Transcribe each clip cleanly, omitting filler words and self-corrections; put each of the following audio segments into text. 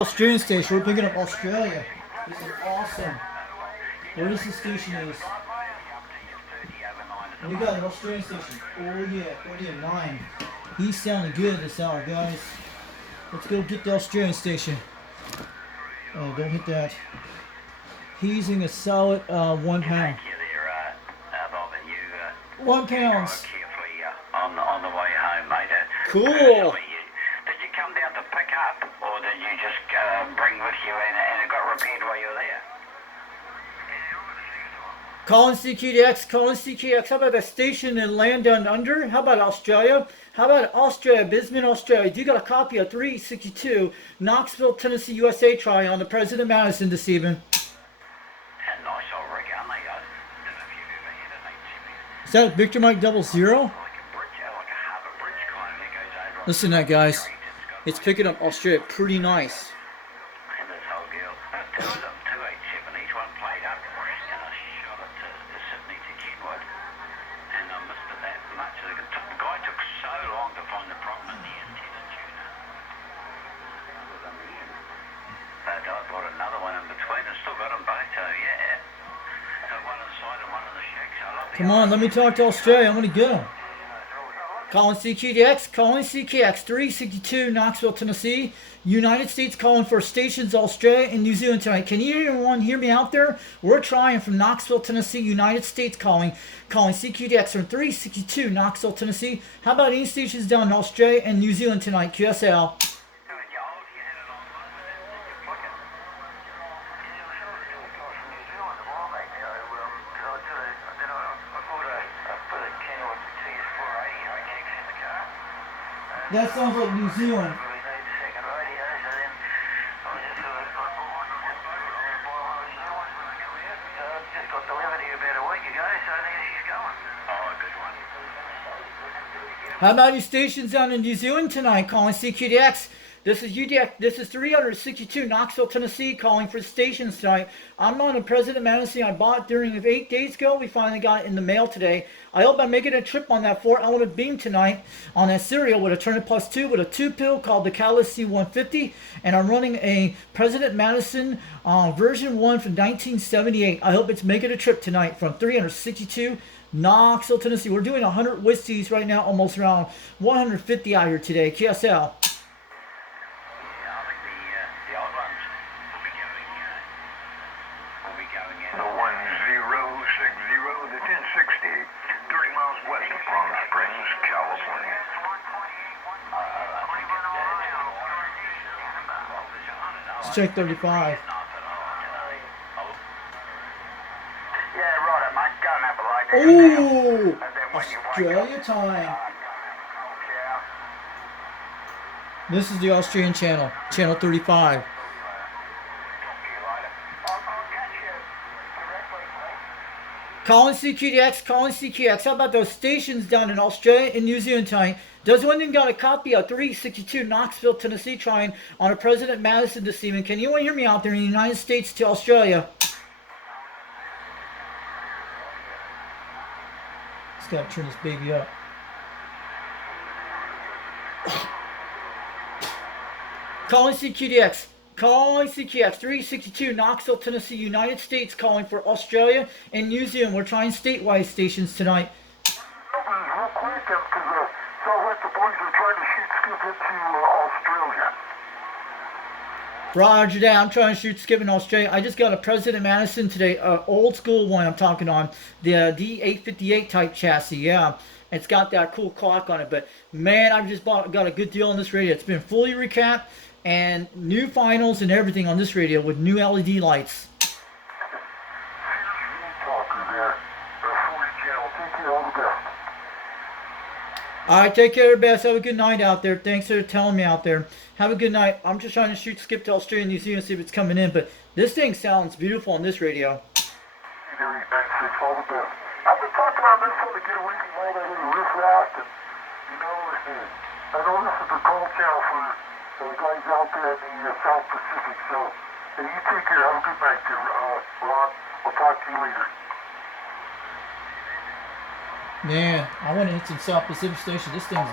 Australian station. We're picking up Australia. This is awesome. Where this station is? We got an Australian station. Oh yeah, 9. He's sounding good this hour, guys. Let's go get the Australian station. Oh, don't hit that. He's in a solid 1 pound. 1 pound. On the way home, mate. Cool. Did you come down to pick up, or did you just bring with you and it got repaired while you were there? Calling CQDX. How about the station in Land Down Under? How about Australia? How about Australia, Bisman, Australia? Do you got a copy of 362 Knoxville, Tennessee, USA try on the President Madison this evening? Nice old rig, aren't they, guys? I don't know if you've ever had an 870. Is that Victor Mike 00? Like a bridge, like a harbour bridge kind that goes over. Listen to that, guys. It's picking up Australia pretty nice. And this whole deal. Two of them, 287, each one played up. And I shot it to Sydney to Kenwood. And I missed it that much. The guy took so long to find the problem in the antenna tuner. But I bought another one in between. I still got them both, so yeah. Got one inside and one in the shacks. I love the Come on, let me talk to Australia. I'm going to go. Calling CQDX, 362 Knoxville, Tennessee. United States calling for stations Australia and New Zealand tonight. Can anyone hear me out there? We're trying from Knoxville, Tennessee, United States calling CQDX from 362 Knoxville, Tennessee. How about any stations down in Australia and New Zealand tonight? QSL. That sounds like New Zealand. How about your stations down in New Zealand tonight? Calling CQDX. This is UDX. This is 362 Knoxville, Tennessee, calling for stations tonight. I'm on a President Madison I bought during 8 days ago. We finally got it in the mail today. I hope I'm making a trip on that 4-element beam tonight on that serial with a Turner Plus 2 with a 2-pill called the Catalyst C150. And I'm running a President Madison version 1 from 1978. I hope it's making a trip tonight from 362 Knoxville, Tennessee. We're doing 100 whiskeys right now, almost around 150 out here today. KSL. Let's check 35. Ooh, Australia time. This is the Australian channel, channel 35. Calling CQDX. How about those stations down in Australia and New Zealand tonight? Does anyone got a copy of 362 Knoxville, Tennessee trying on a President Madison this evening? Can anyone hear me out there in the United States to Australia? Just gotta turn this baby up. Calling CQDX. 362 Knoxville, Tennessee, United States, calling for Australia and New Zealand. We're trying statewide stations tonight. Real quick, because sounds like the boys are trying to shoot skip into Australia. Roger that. I'm trying to shoot skip in Australia. I just got a President Madison today, old school one I'm talking on, the D858 type chassis. Yeah, it's got that cool clock on it. But man, I've just got a good deal on this radio. It's been fully recapped and new finals and everything on this radio with new LED lights. Alright, take care, best. Have a good night out there. Thanks for telling me out there. Have a good night. I'm just trying to shoot skip to Australia and New Zealand, see if it's coming in, but this thing sounds beautiful on this radio. I've been talking about this one to get away from all that little riff-raff, and I know this is the cold channel for the guys out there in the South Pacific, so you take care. Have a good night there, Ron. I'll talk to you later. Man, I want to hit some South Pacific station. This thing's...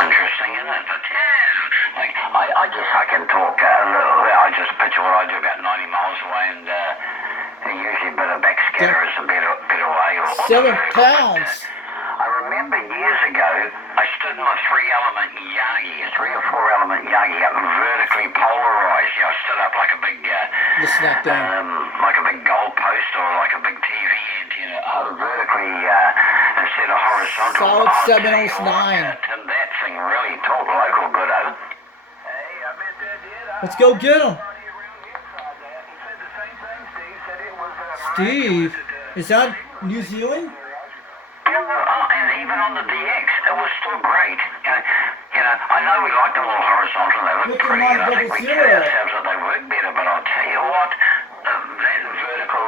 Interesting, isn't it? But, like, I guess I can talk a little. I just picture what I do about 90 miles away, and usually a bit of backscatter is a better way. Or 7 pounds. I remember years ago, I stood in my 3-element Yagi, 3 or 4-element Yagi, up vertically polarized. I stood up like a big, like a big goalpost or like a big TV antenna, vertically instead of horizontal. Solid 709. Tim, that thing really talked local good, eh? Let's go get him. Steve, is that New Zealand? And even on the DX, it was still great. I know we like them all horizontal, they look pretty, and I think we tell ourselves that they work better, but I'll tell you what, that vertical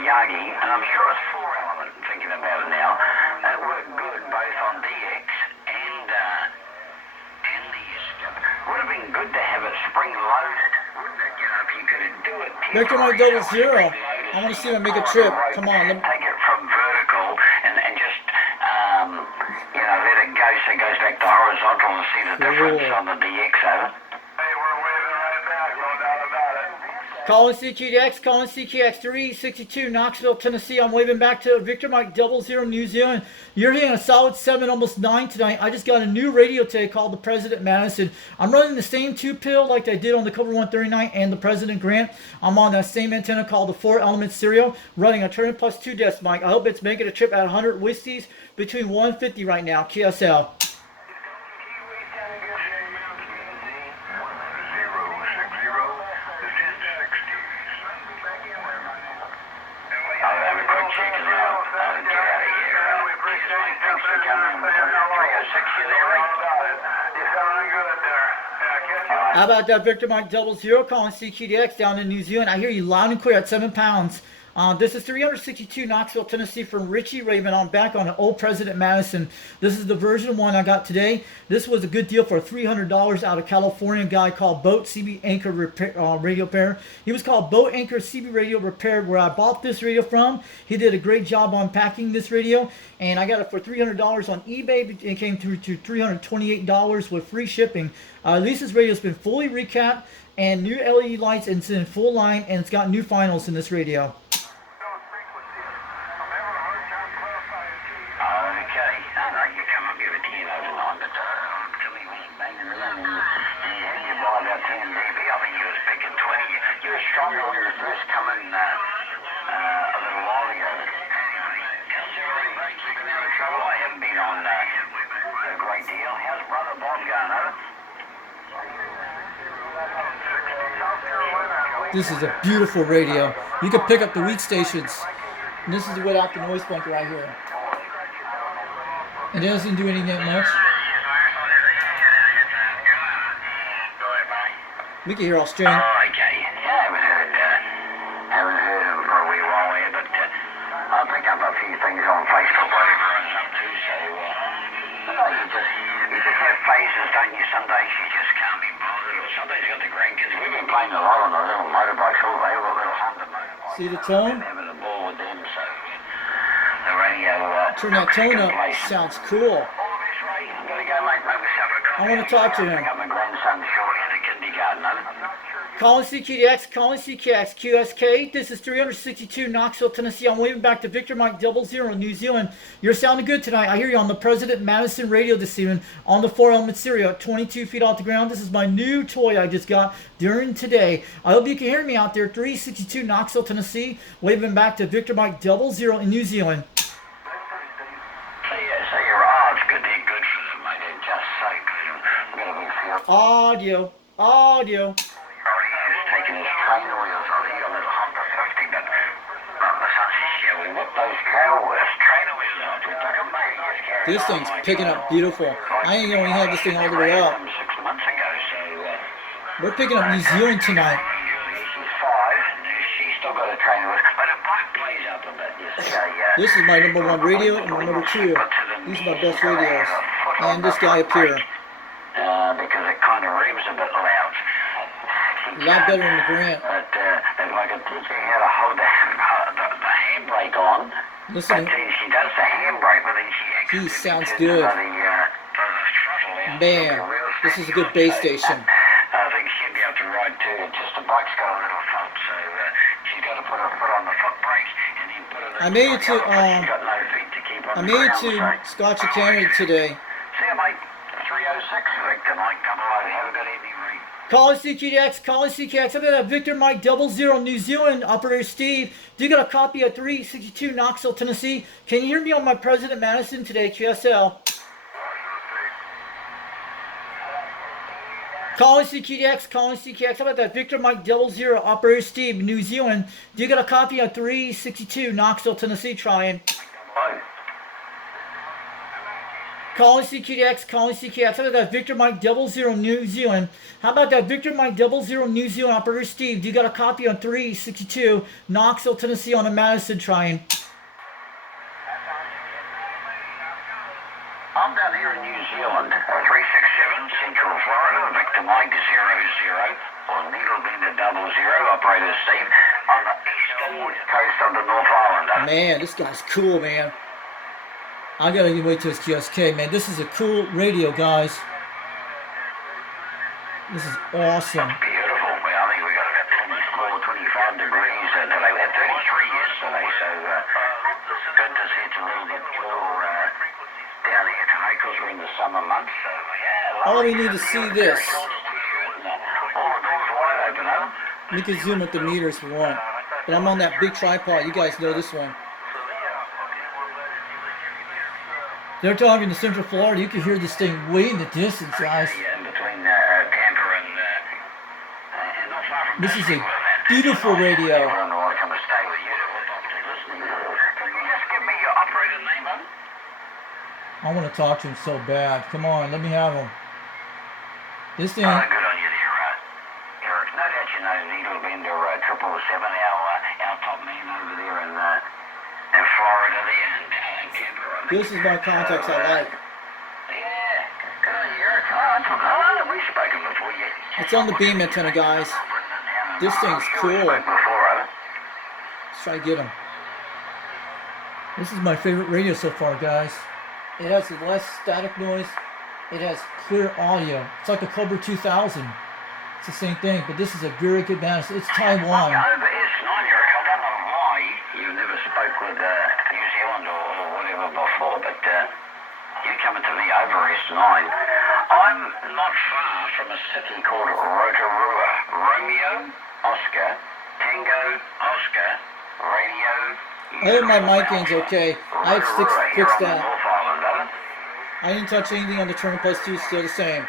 Yagi, and I'm sure it's 4-element, thinking about it now, it worked good both on DX and the Skip. Would have been good to have it spring-loaded, wouldn't it? If you could do it. Victor Mike 00. I want to see him make a trip. Come on. Take it from vertical and just, let it go so it goes back to horizontal and see the difference on the DX over. Hey, we're waving right back, no doubt about it. Calling CQDX, calling CQX362, Knoxville, Tennessee. I'm waving back to Victor Mike 00, New Zealand. You're hitting a solid 7, almost 9 tonight. I just got a new radio today called the President Madison. I'm running the same 2-pill like I did on the Cobra 139 and the President Grant. I'm on that same antenna called the 4-element serial, running a turn plus 2 desk mic. I hope it's making a trip at 100 whiskeys between 150 right now, KSL. How about that, Victor Mike 00, calling CQDX down in New Zealand. I hear you loud and clear at 7 pounds. This is 362 Knoxville, Tennessee from Richie Raven. I'm back on an old President Madison. This is the version 1 I got today. This was a good deal for $300 out of California. A guy called Boat CB Anchor Radio Repair. He was called Boat Anchor CB Radio Repair, where I bought this radio from. He did a great job on packing this radio, and I got it for $300 on eBay. It came through to $328 with free shipping. Lisa's radio has been fully recapped and new LED lights, and it's in full line, and it's got new finals in this radio. This is a beautiful radio. You can pick up the weak stations. And this is without the noise bunker right here. It doesn't do anything that much. We can hear Australian. Oh, okay. Yeah, I haven't heard him for a wee while here, but I pick up a few things on Facebook while he runs up too, so you just have phases, don't you? Some days you just can't be bothered, or some days you got the grandkids. We've been playing a lot on the little motorbikes all day, with little Honda motorbikes. See the tone? Having a ball with them, so the radio. Turn that tone up. Sounds cool. I want to talk to him. I got my grandson shortly in the kindergarten, Calling CQDX, calling CKX, QSK. This is 362 Knoxville, Tennessee. I'm waving back to Victor Mike 00, New Zealand. You're sounding good tonight. I hear you on the President Madison radio this evening on the 4-element serial at 22 feet off the ground. This is my new toy I just got during today. I hope you can hear me out there. 362 Knoxville, Tennessee. Waving back to Victor Mike 00 in New Zealand. Audio. He's just taking his trainer wheels on. He got a little Honda 50, but we whipped those trainer wheels on. We took them back. This thing's picking up beautiful. I ain't gonna have this thing all the way up. 6 months ago, so we're picking up New Zealand tonight. She's 5. She's still got a trainer wheel, but her bike plays up a bit. This is my number 1 radio and my number 2. These are my best radios. And this guy up here. Because it kind of revs a bit loud. A lot better than the Grant. But if I could teach her how to hold the handbrake on, listen, she does the handbrake, but then she he sounds good. Man, this is a good base station. bike's got a little fault, so she's got to put her foot on the foot brake and then put it. I made it to she's got no feet to keep on I the made it ground, to so. Scotch Canada today. See you, mate. 306 Victor Mike 00. Have a good evening, mate. Calling CQDX, calling CQX. I'm at Victor Mike 00 New Zealand, Operator Steve. Do you got a copy of 362 Knoxville, Tennessee? Can you hear me on my President Madison today, QSL? Calling CQDX, calling CQX. How about that? Victor Mike 00 Operator Steve, New Zealand. Do you got a copy of 362 Knoxville, Tennessee? Trying. Bye. Calling CQDX, calling CQX. How about that? Victor Mike 00 New Zealand. How about that? Victor Mike 00 New Zealand Operator Steve. Do you got a copy on 362 Knoxville, Tennessee on the Madison? Trying. I'm down here in New Zealand, 367 Central Florida, Victor Mike 00, or Needle Bender 00, Operator Steve, on the eastern coast of the North Island. Man, this guy's cool, man. I gotta wait till it's QSK, man. This is a cool radio, guys. This is awesome. Beautiful. Well, I think we got about 25 degrees today. We had 33 yesterday, so good to see it's a little bit cooler down here today because we're in the summer months. So, yeah, All we need to see this. all the doors wide open, huh? We can zoom with the meters if we want. But I'm on that big tripod. You guys know this one. They're talking to Central Florida. You can hear this thing way in the distance, guys. Yeah, in between Tampa and not far from This is a Basekiller. beautiful radio. I don't know why I come to stay with you. Listening. Can you just give me your operator name, man? I want to talk to him so bad. Come on, let me have him. This thing. Good on you there, Eric. No doubt you know Needle Bender 777, our top man over there in Florida there, and Tampa. This is my contacts I like. Yeah, good on you, Eric. We've spoken before, yeah. It's on the beam antenna, guys. This thing's cool. Before, Let's try to get him. This is my favorite radio so far, guys. It has less static noise. It has clear audio. It's like a Cobra 2000. It's the same thing, but this is a very good Madison. It's Taiwan. Yeah, over S9, Eric. I don't know why you never spoke with New Zealand or whatever before, but you coming to me over S9. I'm not far from a city called Rotorua. Romeo, Oscar, Tango, Oscar, Radio. I hope my mic gain's okay. I had fixed that. North Island, I didn't touch anything on the turn plus 2, still the same.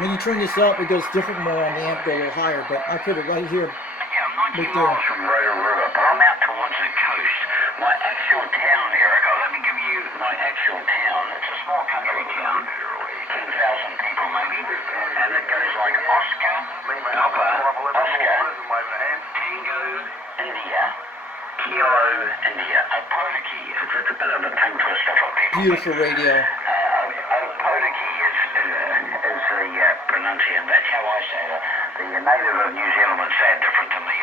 When you turn this up, it goes different more on the amp, go a little higher, but I put it right here. Yeah, I'm 90 Right there. miles from Rotorua, but I'm out towards the coast. My actual town, Eric, let me give you my actual town. It's a small country town, 10,000 people maybe, and it goes like Oscar, Papa, Oscar, Tango, India, Kilo, India, Opotiki. It's a bit of a tongue twister for people. Beautiful radio. Opotiki is the pronunciation. That's how I say it. The native of New Zealand would say it different to me,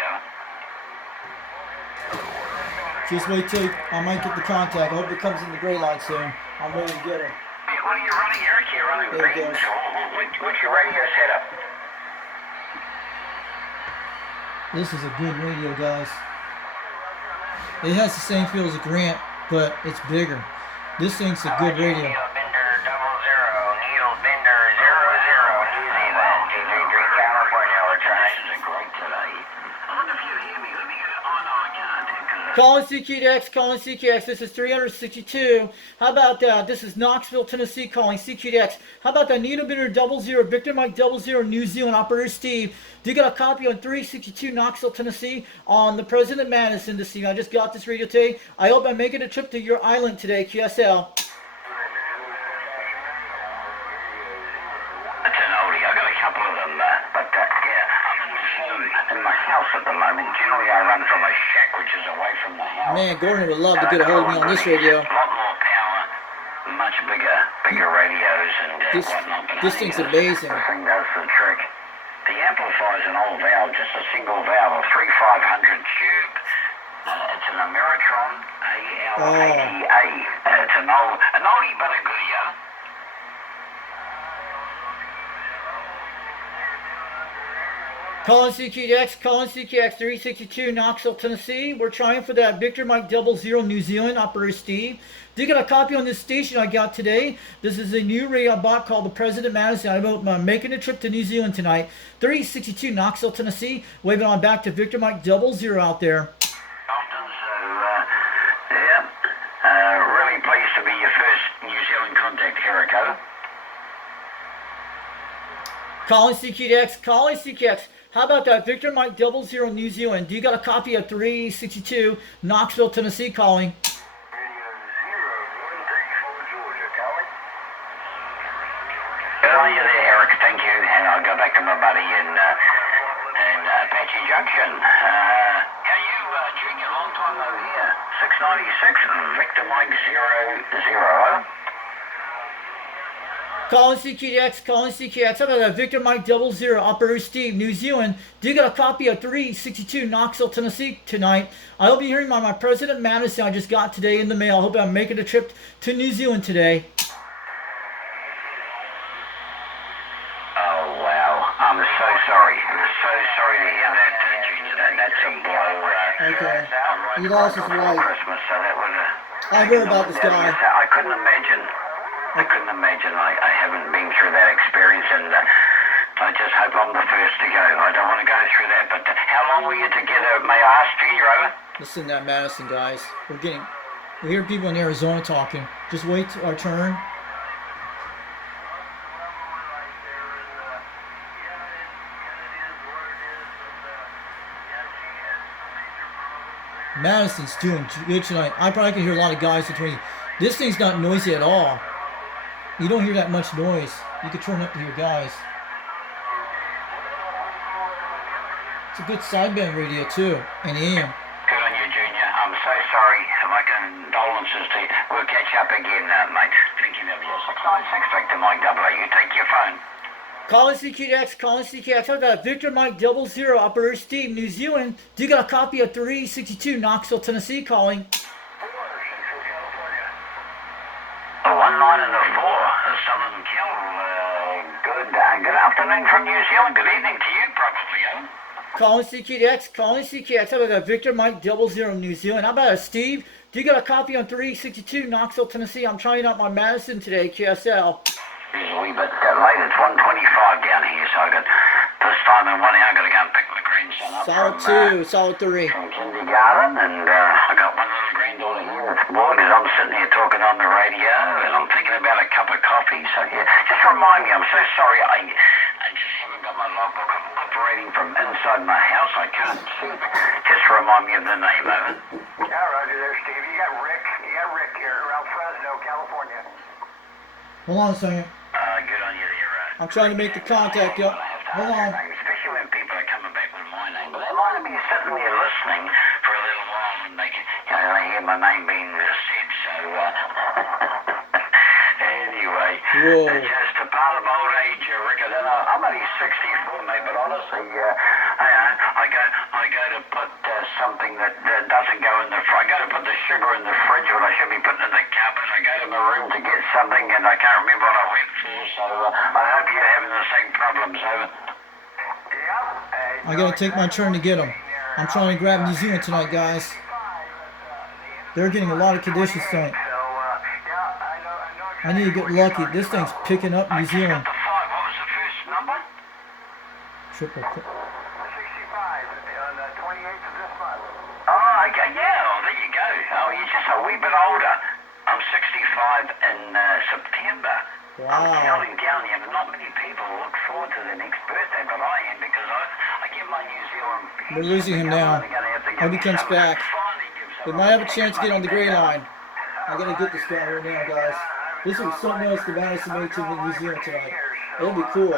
Just wait till I might get the contact. I hope it comes in the gray line soon. I'm ready to get him. Hey, what are you running, Eric? You're running There it beams. goes. What's your radio setup? This is a good radio, guys. It has the same feel as a Grant, but it's bigger. This thing's a good radio. Needle Bender 00, Needle Bender 00, New Zealand, UDX362 California, return. This is great today. I wonder if you hear me. Let me get it. Oh, no, I can't. Calling CQDX, calling CQX. This is 362. How about that? This is Knoxville, Tennessee, calling CQDX. How about that? Needle Bender 00, Victor Mike 00, New Zealand, Operator Steve. Do you got a copy on 362 Knoxville, Tennessee on the President Madison this evening? I just got this radio today. I hope I'm making a trip to your island today, QSL. It's an oldie. I got a couple of them, but I'm in my house at the moment. Generally, I run from a shack which is away from the house. Man, Gordon would love to get a hold of me on this radio. A lot more power, much bigger radios and whatnot. But This thing's amazing. The thing does the trick. The amplifier's an old valve, just a single valve, a 3500 tube. It's an Ameritron AL80A. It's an oldie but a goodie, huh? Calling CQX, calling CQX 362, Knoxville, Tennessee. We're trying for that Victor Mike 00 New Zealand, Operator Steve. Did get a copy on this station I got today. This is a new radio I bought called the President Madison. I'm making a trip to New Zealand tonight. 362, Knoxville, Tennessee. Waving on back to Victor Mike 00 out there. Really pleased to be your first New Zealand contact, Jericho. Calling CQX, calling CQX. How about that Victor Mike 00 New Zealand? Do you got a copy of 362 Knoxville, Tennessee calling? Good on you there, Eric. Thank you. And I'll go back to my buddy in Apache Junction. How you, Junior? Long time no here. 696 Victor Mike 00. Calling CQX, calling CQX. How about that Victor Mike 00 Operator Steve, New Zealand? Do you got a copy of 362 Knoxville, Tennessee tonight? I will be hearing my President Madison I just got today in the mail. I hope I'm making a trip to New Zealand today. Oh, wow. I'm so sorry. I'm so sorry to hear that, Junior. That's a blow. Okay. He lost his wife. Christmas, so that was I heard about this guy. I couldn't imagine. I haven't been through that experience, and I just hope I'm the first to go. I don't want to go through that. But how long were you together? May I ask, Junior? Over? Listen to that Madison, guys. We hear people in Arizona talking. Just wait our turn. Madison's doing good tonight. I probably can hear a lot of guys between. This thing's not noisy at all. You don't hear that much noise. You can turn up to hear guys. It's a good sideband radio too, and AM. Good on you, Junior. I'm so sorry. My condolences to you. We'll catch up again, mate. Thinking of you. 696 Victor Mike 00. You take your phone. Calling CQX, calling CQX. How about Victor Mike 00 Operator Steve, New Zealand? Do you got a copy of 362 Knoxville, Tennessee calling? 19 and a 4. Southern Kill. Good afternoon from New Zealand. Good evening to you, probably, Calling CQX, calling CQX. How about that Victor Mike 00 New Zealand? How about Steve? Do you got a copy on 362 Knoxville, Tennessee? I'm trying out my Madison today, QSL. It's a wee bit late. It's 1:25 down here, so I got this time in 1 hour. I got to go and pick my grandson up solid 3. From kindergarten, and I got one little granddaughter here that's bored because I'm sitting here talking on the radio, and I'm thinking about a cup of coffee. So yeah, just remind me. I'm so sorry. I just haven't got my logbook. I'm operating from inside my house. I can't see. Just remind me of the name, Owen. Yeah, roger there, Steve. You got Rick. Here around Fresno, California. Hold on a second. Good on you there. I'm trying to make the contact up. Hold on. Especially when people are coming back with my name. But they might be sitting there listening for a little while and they hear my name being said. So, anyway, it's just a part of old age, Rick. I don't know. I'm only 64, mate, but honestly, I go to put something that doesn't go in the fridge. I go to put the sugar in the fridge when I should be putting it in the cupboard. I go to my room to get something and I can't remember what I went for. So I hope you're having the same problems, over. I gotta take my turn to get them. I'm trying to grab New Zealand tonight, guys. They're getting a lot of conditions tonight. I need to get lucky. This thing's picking up New Zealand. What was the first number? Triple. 65 on the 28th of this month. Oh, okay, yeah, well, there you go. Oh, you're just a wee bit older. I'm 65 in September. Wow. I'm counting down here, but not many people look forward to their next birthday, but I am because I get my New Zealand... We're losing him now. Hope he comes back. We might have a chance to get on the gray line. I gotta get this guy right now, guys. This is something else the Madison made to New Zealand tonight. It'll be cool.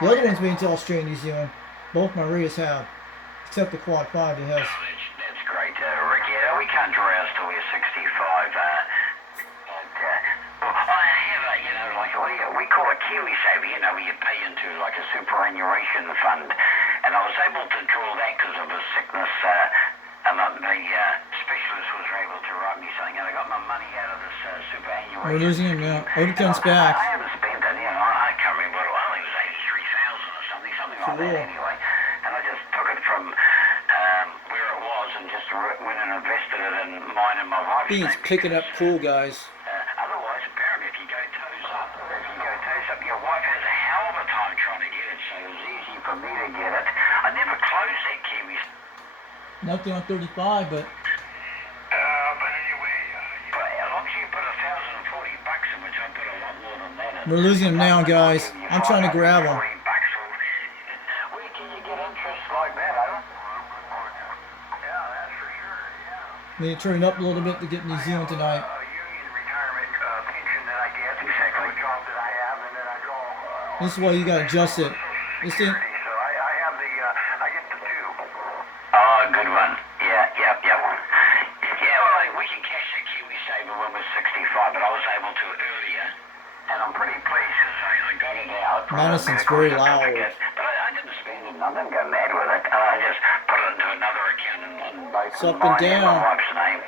The other one's made to Australia and New Zealand. Both my radios have. Except the Quad 5 it has. That's great, Rick. Yeah, we can't dress till we're 65. Well, I have like we call a Kiwi saver, where you pay into like a superannuation fund. And I was able to draw that because of a sickness. And the specialist was able to write me something, and I got my money out of this superannuation. We're losing him now. Hope he comes back. I haven't spent it, I can't remember what it was. I think it was that anyway. And I just took it from where it was and just went and invested it in mine and my wife's Beans name. picking up cool, guys. Otherwise, apparently, if you go toes up, your wife has a hell of a time trying to get it, so it was easy for me to get it. I never closed that Kiwi. Nothing on 35, but But anyway, but as long as you put $1,040 in, which I put a lot more than that in. we're losing them now, guys. I'm trying to grab them. $540. Where can you get interest like that, eh? Yeah, that's for sure, yeah. Need to turn it up a little bit to get New Zealand tonight. Union retirement pension that I get, exactly the job that I have, and then I go. This is why you gotta adjust it. This thing, So I have the, I get the two. Oh, good one. Yeah. Yeah, well, we can cash the Kiwi Saver when we're 65, but I was able to earlier, and I'm pretty pleased because I got it out. Madison's very loud. But I didn't spend it. I didn't go mad with it. I just put it into another account in both It's up and mine and down. my wife's name,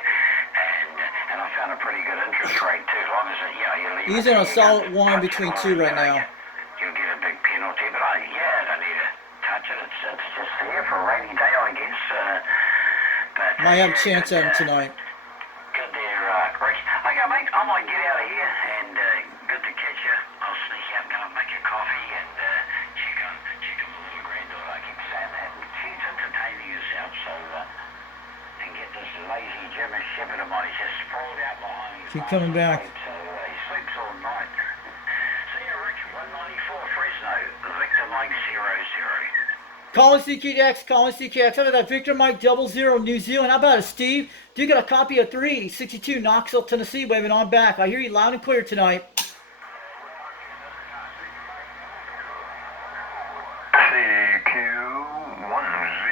and I found a pretty good interest rate too. As long as you leave. he's in a solid one between two right now. You'll get a big penalty, but I don't need to touch it. It's just there for a rainy day, I guess. But Might have a chance at him tonight. good there, Rick. Okay, mate, I might get out of here, and good to catch you. I'll sneak out and go and make a coffee and check on my little granddaughter. I keep saying that. She's entertaining herself, so and get this lazy German shepherd of mine. He's just sprawled out behind me. Keep coming back. So he sleeps all night. See you, Rick. 194 Fresno, Victor Mike 00. Calling CQX, calling CQX. How about that Victor Mike 00 New Zealand? How about it, Steve? Do you got a copy of 362 Knoxville, Tennessee, waving on back? I hear you loud and clear tonight.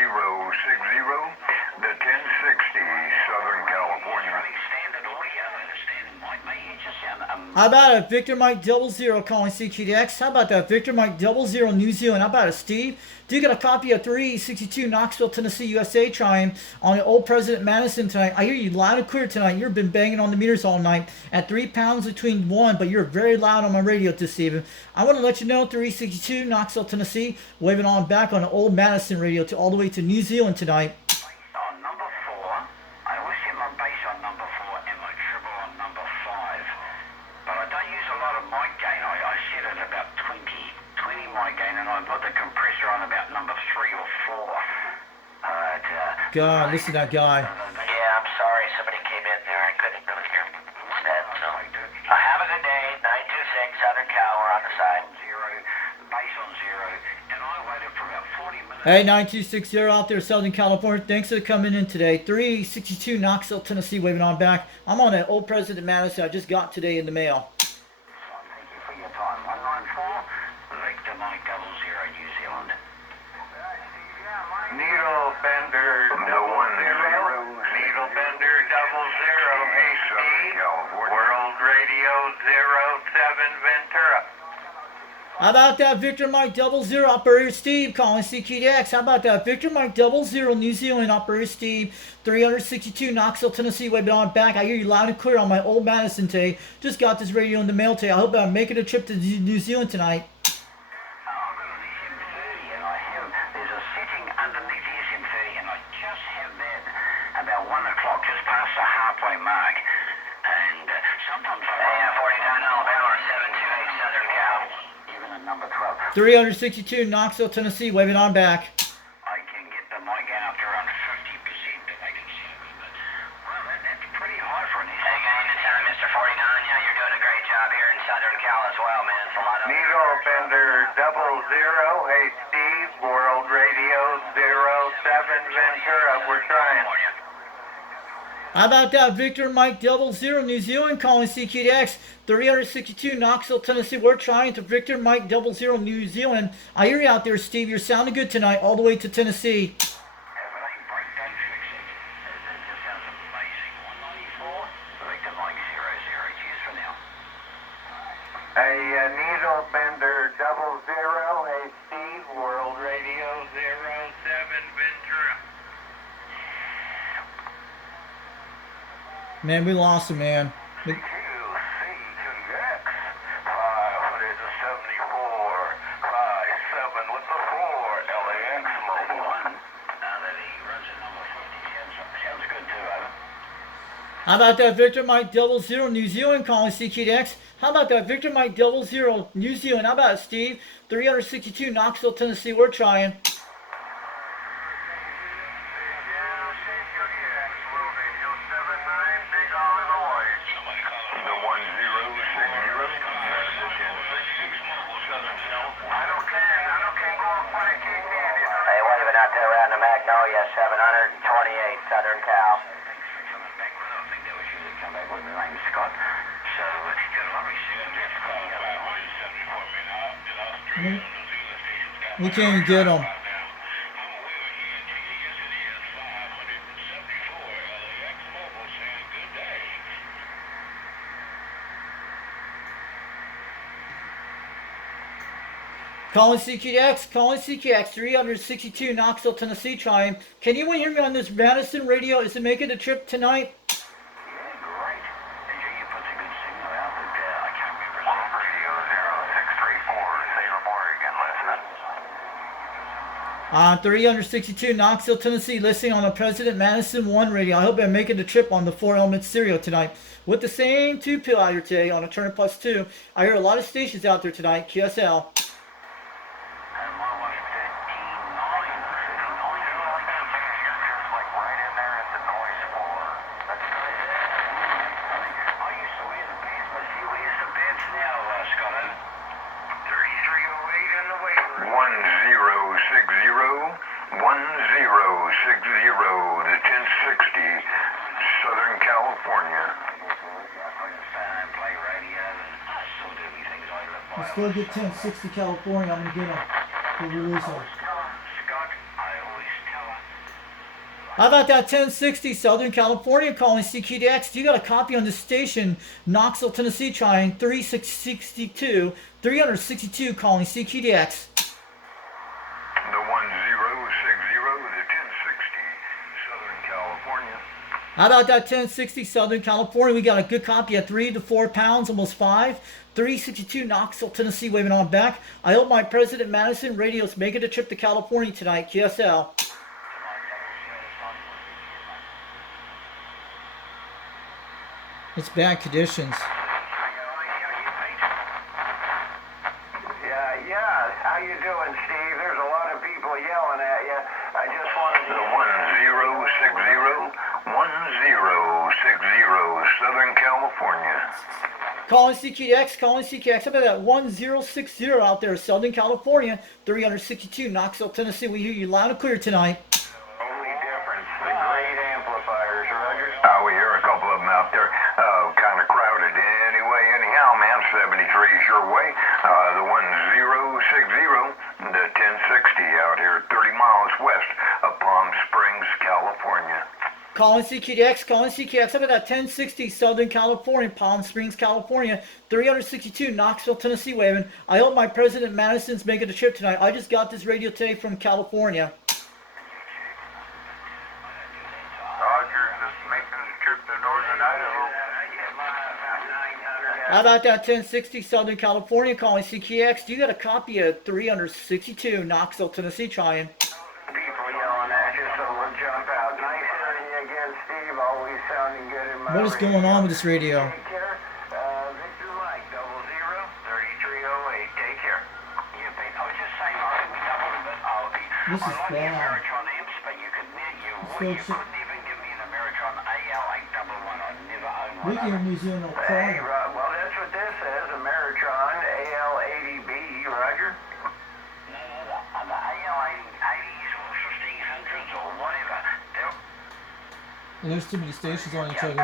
CQ1060, the 1060, Southern California. Standard audio, standard mic, mate. You just sound How about it, Victor Mike 00 calling CQX? How about that Victor Mike 00 New Zealand? How about it, Steve? Do you got a copy of 362 Knoxville, Tennessee, USA trying on the old President Madison tonight? I hear you loud and clear tonight. You've been banging on the meters all night at 3 pounds between one, but you're very loud on my radio this evening. I want to let you know 362 Knoxville, Tennessee, waving on back on the old Madison radio to all the way to New Zealand tonight. on number 4. I always hit my bass on number 4 and my treble on number 5. But I don't use a lot of mic gain. I set it about 20 mic gain, and I put the compressor on about number 3 or 4. God, listen to that guy. Yeah, I'm sorry. Somebody came in there. I couldn't really hear that. So, have a good day. 926 Southern Cal. We're on the side. 0, the bass on 0, and I waited for about 40 minutes. Hey, 9260 out there, Southern California. Thanks for coming in today. 362 Knoxville, Tennessee, waving on back. I'm on that old President Madison I just got today in the mail. Thank you for your time. 194 Victor Mike 00 New Zealand. Needle Bender 00, Needle Bender 00, hey Steve, World Radio 07 Ventura. How about that Victor Mike 00 Operator Steve calling CQDX? How about that Victor Mike 00 New Zealand Operator Steve 362 Knoxville, Tennessee, waving on back. I hear you loud and clear on my old Madison today. Just got this radio in the mail today. I hope I'm making a trip to New Zealand tonight. I've got an SM30 and I have, there's a setting underneath the SM30 and I just have that about 1 o'clock, just past the halfway mark. And sometimes I... Yeah, 49 Alabama, 728 Southern Cal. Even at number 12. 362 Knoxville, Tennessee, waving on back. I can get the mic out up to around 50% to make it sound good, but well, that's pretty high for an SM. Hey, anytime, Mr. 49. Yeah, you're doing a great job here in Southern Cal as well, man. It's a lot of... Needle Bender 00, hey Steve, World Radio 07 Ventura, we're trying. How about that Victor Mike 00 New Zealand calling CQDX 362 Knoxville, Tennessee. We're trying to Victor Mike 00 New Zealand. I hear you out there, Steve. You're sounding good tonight all the way to Tennessee. If it ain't break, don't fix it. It just sounds amazing. 194, Victor Mike 00. Cheers for now. Hey, Needle Bender 00, hey Steve, World Radio 07 Ventura. Man, we lost him, man. We- CQX, 574, 57 with the 4, LAX Mobile. That he runs at number 50. Sounds good too, over. How about that Victor Mike 00 New Zealand calling CQDX? How about that Victor Mike 00 New Zealand? How about it, Steve? 362 Knoxville, Tennessee. We're trying. Out there around the Magnolia, 728 Southern Cal. Coming back with, I think that was you that come back with the name Scott. So he got a lovely We can't even get them. Calling CQX, 362 Knoxville, Tennessee, trying. Can anyone hear me on this Madison radio? Is it making a trip tonight? Yeah, great. And you put a good signal out, but I can't remember. Wolf Radio 0634, Salem, Oregon, listening. 362 Knoxville, Tennessee, listening on the President Madison 1 radio. I hope I'm making the trip on the 4 element stereo tonight. With the same 2 pill out here today on a Turner Plus 2. I hear a lot of stations out there tonight, QSL. Let's go get 1060 California. I'm going to get them. We'll release them. How about that 1060 Southern California calling CQDX? You got a copy on this station, Knoxville, Tennessee, trying 362 calling CQDX. The 1060, the 1060 Southern California. How about that 1060 Southern California? We got a good copy at 3 to 4 pounds, almost 5. 362 Knoxville, Tennessee, waving on back. I hope my President Madison radio's making a trip to California tonight, QSL. It's bad conditions. Yeah. How you doing, Steve? There's a lot of people yelling at you. I just wanted to... The 1060 Southern California. Calling CQX. How about that 1060 out there, Southern California, 362 Knoxville, Tennessee. We hear you loud and clear tonight. Only difference, the great amplifiers, Roger. We hear a couple of them out there. Kind of crowded anyway. Anyhow, man, 73 is your way. The 1060, the 1060 out here, 30 miles west of Palm Springs, California. Calling CQX. How about that 1060 Southern California, Palm Springs, California, 362 Knoxville, Tennessee, waving. I hope my President Madison's making a trip tonight. I just got this radio today from California. Roger, just making the trip to northern Idaho. How about that 1060 Southern California calling CQX? Do you got a copy of 362 Knoxville, Tennessee, trying? People yelling at you, so we'll jump out. Nice hearing you again, Steve. Always sounding good in my What is going on with this radio? Take care. Victor Mike, 003308. Take care. I was just saying, I think we doubled a bit. This is I like the bad. Ameritron amps, but you couldn't even give me an Ameritron AL811. I'd never own one. We can New Zealand will call Hey, it. well, that's what this says, Ameritron AL80B, Roger. No, the AL80s or 1500s or whatever. And there's too many stations on each other.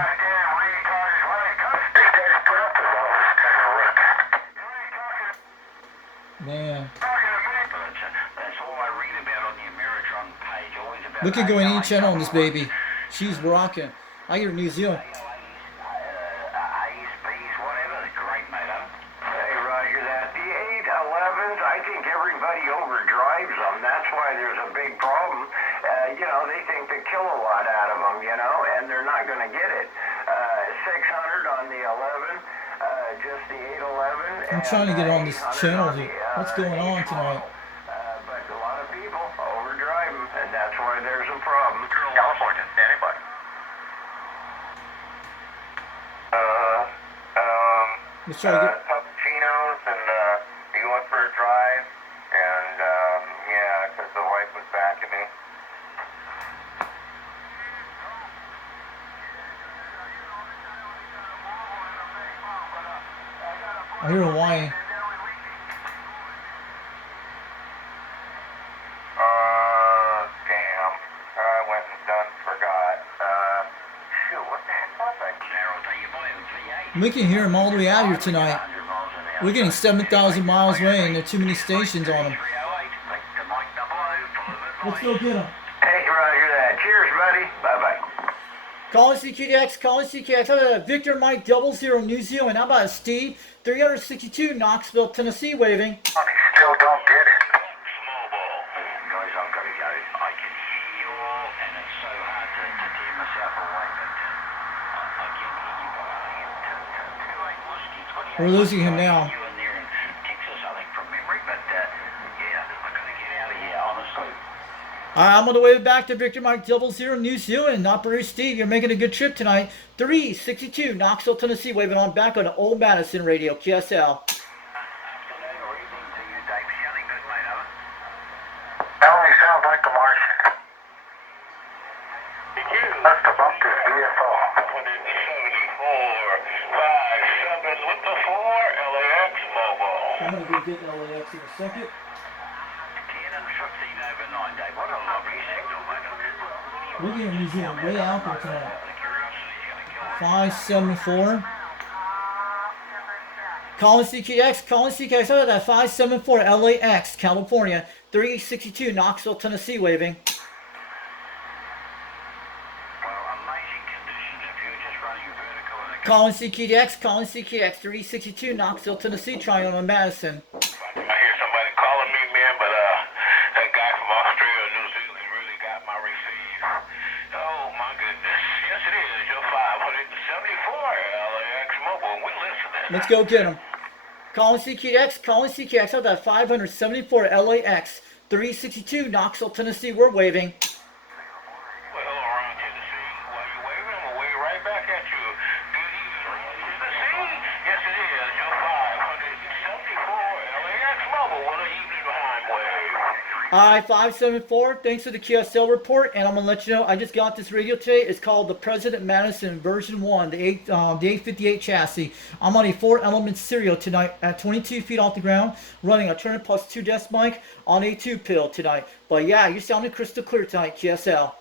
Man. That's all I read about on the Ameritron page. Always about We can go in any channel on this baby. She's rocking. I hear New Zealand. A's, B's, whatever. Great, mate. Hey, Roger that. The 811s, I think everybody overdrives them. That's why there's a big problem. They think the kilowatt out of them, and they're not going to get it. 600 on the 11, just the 811. I'm trying to get on this channel here. What's going on tonight? But a lot of people overdrive. California, standing by. Let's try to get. Cappuccinos, and you went for a drive, and yeah, because the wife was backing me. I hear Hawaii. Damn. I went and done forgot. Shoot, what the heck was I? We can hear them all the way out here tonight. We're getting 7,000 miles away, and there are too many stations on them. Let's go get them. Hey, roger that. Cheers, buddy. Bye-bye. Calling CQDX, calling CQDX. How about Victor Mike 00 New Zealand? How about Steve 362 Knoxville, Tennessee waving? Still don't get it. Mobile. Guys, I've got to go. I can hear you all, and it's so hard to tear myself away, but I can hear you guys. We're losing him now. You in there in Texas, I think, from memory, but yeah, I've got to get out of here, honestly. All right, I'm going to wave it back to Victor Mike 00 New Zealand. Operator Steve, you're making a good trip tonight. 362 Knoxville, Tennessee, waving on back on Old Madison Radio, QSL. Afternoon or evening to you, Dave. Sounding good, mate, over. Ellie sounds like a Martian. That's the bunker, DFO. 174, 57 with the 4, LAX mobile. I'm going to go get LAX in a second. 10 and 15 over 9, Dave. What a lovely signal, mate. We're getting New Zealand way out there tonight. The curiosity's going to kill us. 574. Calling CKX, calling CKX. How about that? 574 LAX California, 362 Knoxville, Tennessee waving. Well, amazing conditions if you're just running vertical in the Calling CKX, calling CKX, 362 Knoxville, Tennessee, trying on Madison. I hear somebody calling me, man, but that guy from Australia or New Zealand really got my receive. Oh, my goodness. Yes, it is. You're 574 LAX mobile. We listening. Let's go get him. Calling CKX, calling CKX. How about that? 574 LAX, 362 Knoxville, Tennessee. We're waving. Well, hello, around Tennessee. While you're waving, I'm going to wave right back at you. Good evening, Tennessee. Yes, it is. You're 574 LAX mobile. What an evening behind wave. All right, 574. Thanks for the QSL report, and I'm gonna let you know I just got this radio today. It's called the President Madison version 1, the 858 chassis. I'm on a 4-element serial tonight at 22 feet off the ground, running a Turner Plus 2 desk mic on a 2-pill tonight. But yeah, you're sounding crystal clear tonight, QSL.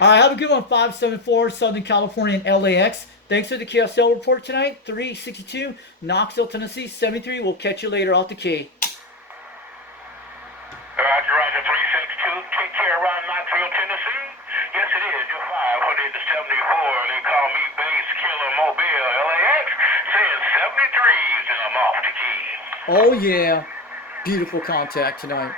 All right, have a good one, 574 Southern California and LAX. Thanks for the QSL report tonight. 362 Knoxville, Tennessee, 73. We'll catch you later off the key. Roger, roger, 362. Take care around Knoxville, Tennessee. Yes, it is. You're 574. They call me Basekiller Mobile LAX. Saying 73s, and I'm off the key. Oh yeah, beautiful contact tonight.